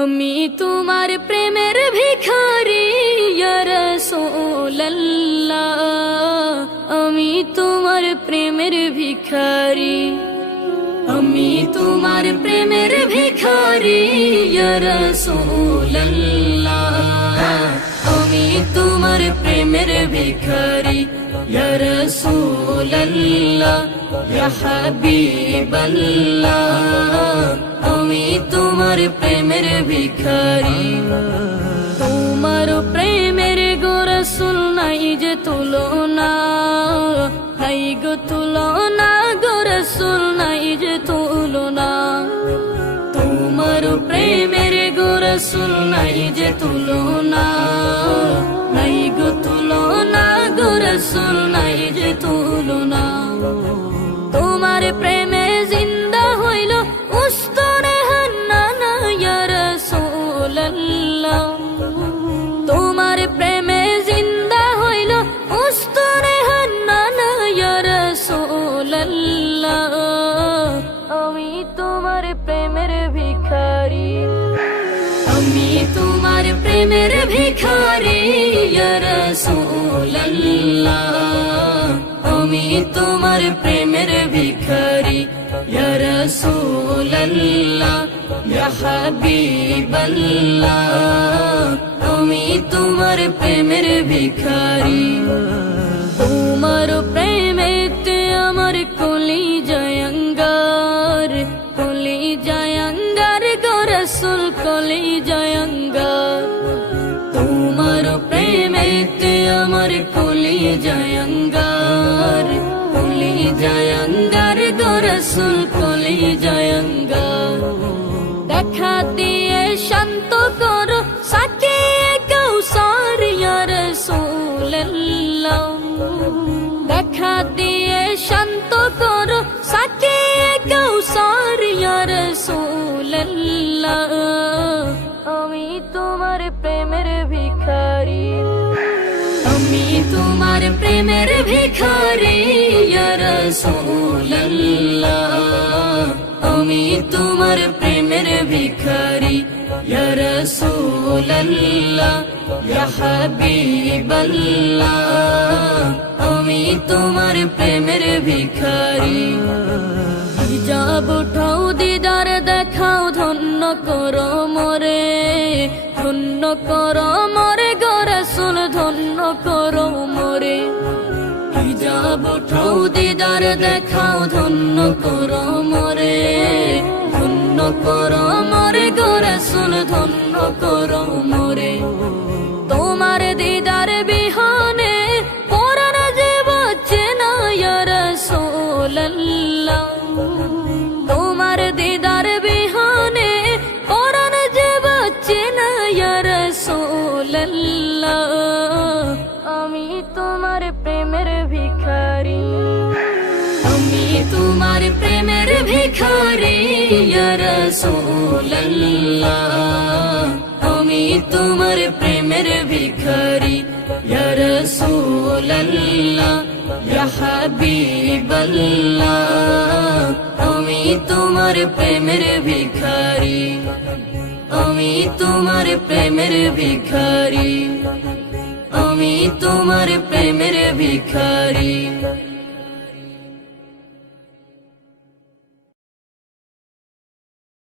আমি তোমার প্রেমের ভিখারি ইয়া রাসূলুল্লাহ, আমি তোমার প্রেমের ভিখারি, আমি তোমার প্রেমের ভিখারি ইয়া রাসূলুল্লাহ, আমি তোমার প্রেমের ভিখারি ইয়া রাসূলুল্লাহ, ইয়া হাবিবাল্লাহ, আমি তোমার প্রেমের ভিখারি। তোমার প্রেমের গো রাসূল নাই যে তুলনা, নাই গো তুলনা, গো রাসূল নাই যে তুলনা। তোমার প্রেমের গো রাসূল নাই যে তুলনা, নাই গো তুলনা, গো রাসূল নাই যে তুলনা। তোমার প্রেমে জিন্দা হইল উস্তরে হান্নানা ইয়া রাসূলুল্লাহ, তোমার প্রেমে জিন্দা হইল উস্তরে হান্নানা ইয়া রাসূলুল্লাহ, আমি তোমার প্রেমের ভিখারি, আমি তোমার প্রেমের ভিখারি ইয়া রাসূলুল্লাহ, আমি তোমার প্রেমের ভিখারি ইয়া রাসূলুল্লাহ, ইয়া হাবিবাল্লাহ, আমি তোমার প্রেমের ভিখারি। তোমার প্রেমেতে আমার কলিজায় অঙ্গার, কলিজায় অঙ্গার গো রাসূল কলিজায় অঙ্গার। তোমার প্রেমেতে আমার কলিজায় অঙ্গার, কলিজায় অঙ্গার গো রাসূল কলিজায় অঙ্গার। দেখা দিয়ে শান্ত করো সাকিয়ে কাউসার ইয়া রাসূলুল্লাহ, দেখা দিয়ে শান্ত করো সাকিয়ে কাউসার ইয়া রাসূলুল্লাহ, আমি তোমার প্রেমের ভিখারি, আমি তোমার প্রেমের ভিখারি ইয়া রাসূলুল্লাহ, আমি তোমার প্রেমের ভিখারি ইয়া রাসূলুল্লাহ, ইয়া হাবিবাল্লাহ, আমি তোমার প্রেমের ভিখারি। হিজাব উঠাও দিদার দেখাও ধন্য করো মোরে, ধন্য করো মোরে গো রাসূল ধন্য করো মোরে। হিজাব উঠাও দিদার দেখাও ধন্য করো মোরে, ধন্য করো মোরে গো রাসূল ধন্য করো মোরে। তোমার দিদার বিহনে পরাণ যে বাঁচে না ইয়া রাসূলুল্লাহ, তোমার দিদার বিহনে পরাণ যে বাঁচে না ইয়া রাসূলুল্লাহ, আমি তোমার প্রেমের ভিখারি, আমি তোমার প্রেমের ভিখারি ইয়া রাসূলুল্লাহ, আমি তোমার প্রেমের ভিখারি ইয়া রাসূলুল্লাহ, ইয়া হাবিবাল্লাহ, আমি তোমার প্রেমের ভিখারি, আমি তোমার প্রেমের ভিখারি, আমি তোমার প্রেমের ভিখারি।